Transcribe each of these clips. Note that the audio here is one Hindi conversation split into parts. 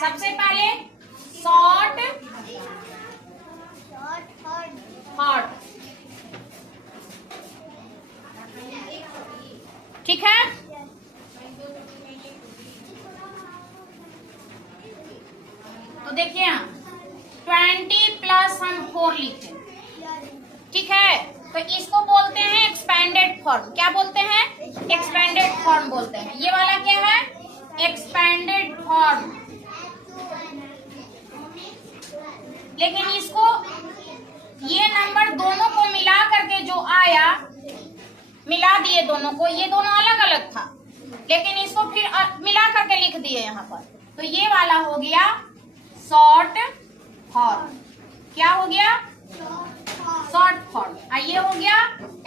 सबसे पहले शॉर्ट हॉट, ठीक है। तो देखिए यहाँ 20 प्लस हम 4 लिखते हैं, ठीक है। तो इसको बोलते हैं एक्सपेंडेड फॉर्म। क्या बोलते हैं? एक्सपेंडेड फॉर्म बोलते हैं। ये वाला क्या है? Expanded form. लेकिन इसको ये नंबर दोनों को मिला करके जो आया, मिला दिए दोनों को, ये दोनों अलग अलग था, लेकिन इसको फिर मिला करके लिख दिए यहाँ पर। तो ये वाला हो गया शॉर्ट फॉर्म। क्या हो गया? Short form. और ये हो गया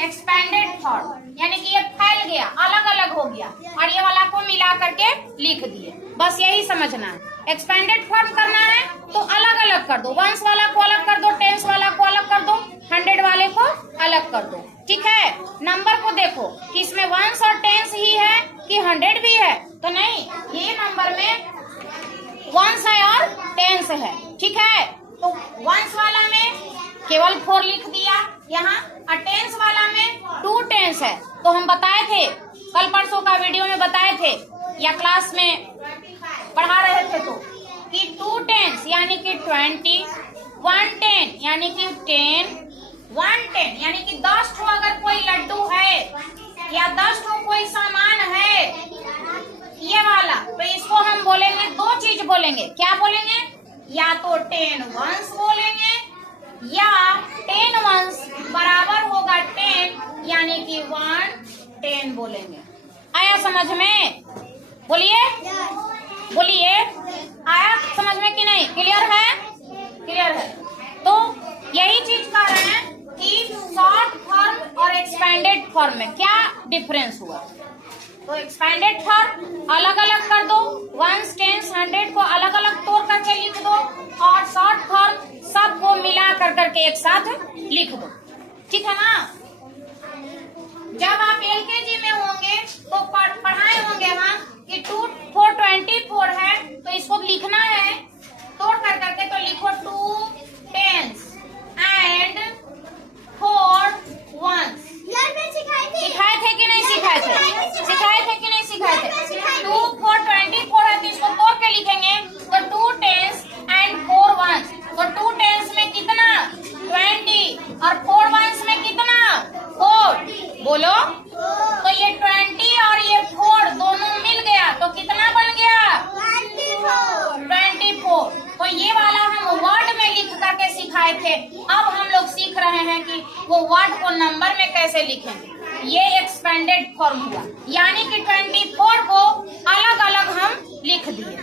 एक्सपेंडेड फॉर्म, यानी कि ये फैल गया, अलग अलग हो गया, और ये वाला को मिला करके लिख दिए। बस यही समझना है। एक्सपेंडेड फॉर्म करना है तो अलग अलग कर दो, वंस वाला को अलग कर दो, टेंस वाला को अलग कर दो, 100 वाले को अलग कर दो, ठीक है। नंबर को देखो कि इसमें वंस और टेंस ही है कि 100 भी है, तो नहीं, ये नंबर में वंस है और टेंस है, ठीक है। तो वंस वाला में केवल 4 लिख दिया यहाँ, और टेंस वाला में 2 टेंस है। तो हम बताए थे, कल परसों का वीडियो में बताए थे, या क्लास में पढ़ा रहे थे, तो कि 2 टेंस यानी कि 20, 1 10 यानी कि 10, 1 10 यानी कि 10 ठो अगर कोई लड्डू है या 10 ठो कोई सामान है, ये वाला, तो इसको हम बोलेंगे, 2 चीज बोलेंगे। क्या बोलेंगे? या तो 10 वंस बोलेंगे, या 10 वंस बराबर होगा 10 यानी कि 1 10 बोलेंगे। आया समझ में? बोलिए बोलिए, आया समझ में कि नहीं? क्लियर है? क्लियर है। तो यही चीज कर रहे हैं कि शॉर्ट फॉर्म और एक्सपेंडेड फॉर्म में क्या डिफरेंस हुआ। तो एक्सपेंडेड फॉर्म अलग अलग कर दो, वंस टेंस 100 को अलग अलग तोड़ करके लिख दो, और शॉर्ट फॉर्म सबको मिला कर करके एक साथ लिख दो, ठीक है ना। जब आप LKG में होंगे तो पढ़ाए होंगे हम कि 2 4 24 है, तो इसको लिखना है तोड़ कर करके, तो लिखो 2 टेंस एंड 4 वंस। सिखाए थे कि नहीं सिखाए थे? सिखाए थे कि नहीं सिखाए थे? 2 4 24 है, तो इसको तोड़ के लिखेंगे, तो 2 टेंस एंड 4 वंस। तो 2 टेंस में कितना? 20, और 4 वंस में कितना? 4। बोलो। तो ये 20 और ये 4 दोनों मिल गया, तो कितना बन गया? 24। तो ये वाला हम वर्ड में लिख करके सिखाए थे। अब हम लोग सीख रहे हैं कि वो वर्ड को नंबर में कैसे लिखेंगे। ये एक्सपेंडेड फॉर्म हुआ, यानी कि 24 को अलग अलग हम लिख दिए।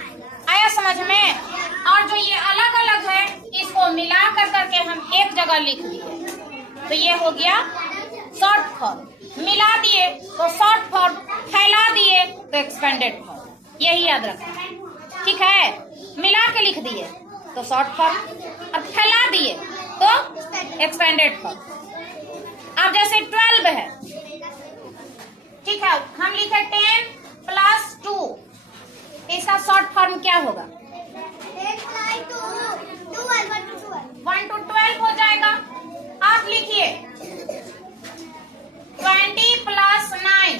आया समझ में? और जो ये अलग अलग है, इसको मिला कर करके हम एक जगह लिख दिए, तो ये हो गया शॉर्ट फॉर्म। मिला दिए तो शॉर्ट फॉर्म, फैला दिए तो एक्सपेंडेड फॉर्म। यही याद रखना, ठीक है। मिला के लिख दिए तो शॉर्ट फॉर्म, और फैला दिए तो एक्सपेंडेड फॉर्म। अब जैसे 12 है, ठीक है, हम लिखे 10 प्लस 2, इसका शॉर्ट फॉर्म क्या होगा? 1 to 12 हो जाएगा। आप लिखिए 20 plus 9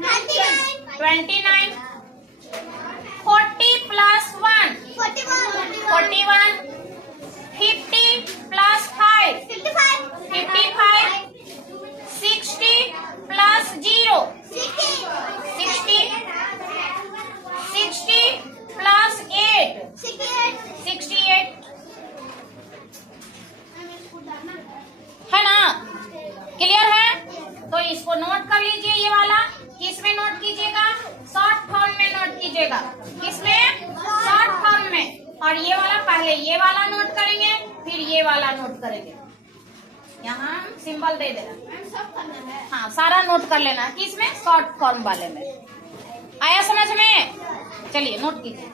29, 40 plus 1 41, 50 plus 5 55, 60 plus 0 60, 60 plus 8 68, है ना? क्लियर है? तो इसको नोट कर लीजिए। ये वाला किसमें नोट कीजिएगा? शॉर्ट फॉर्म में नोट कीजिएगा। किसमें? शॉर्ट फॉर्म में। और ये वाला पहले ये वाला नोट करेंगे, फिर ये वाला नोट करेंगे। यहाँ सिंबल दे देना, हाँ सारा नोट कर लेना। किसमें? शॉर्ट फॉर्म वाले में। आया समझ में? चलिए नोट कीजिए।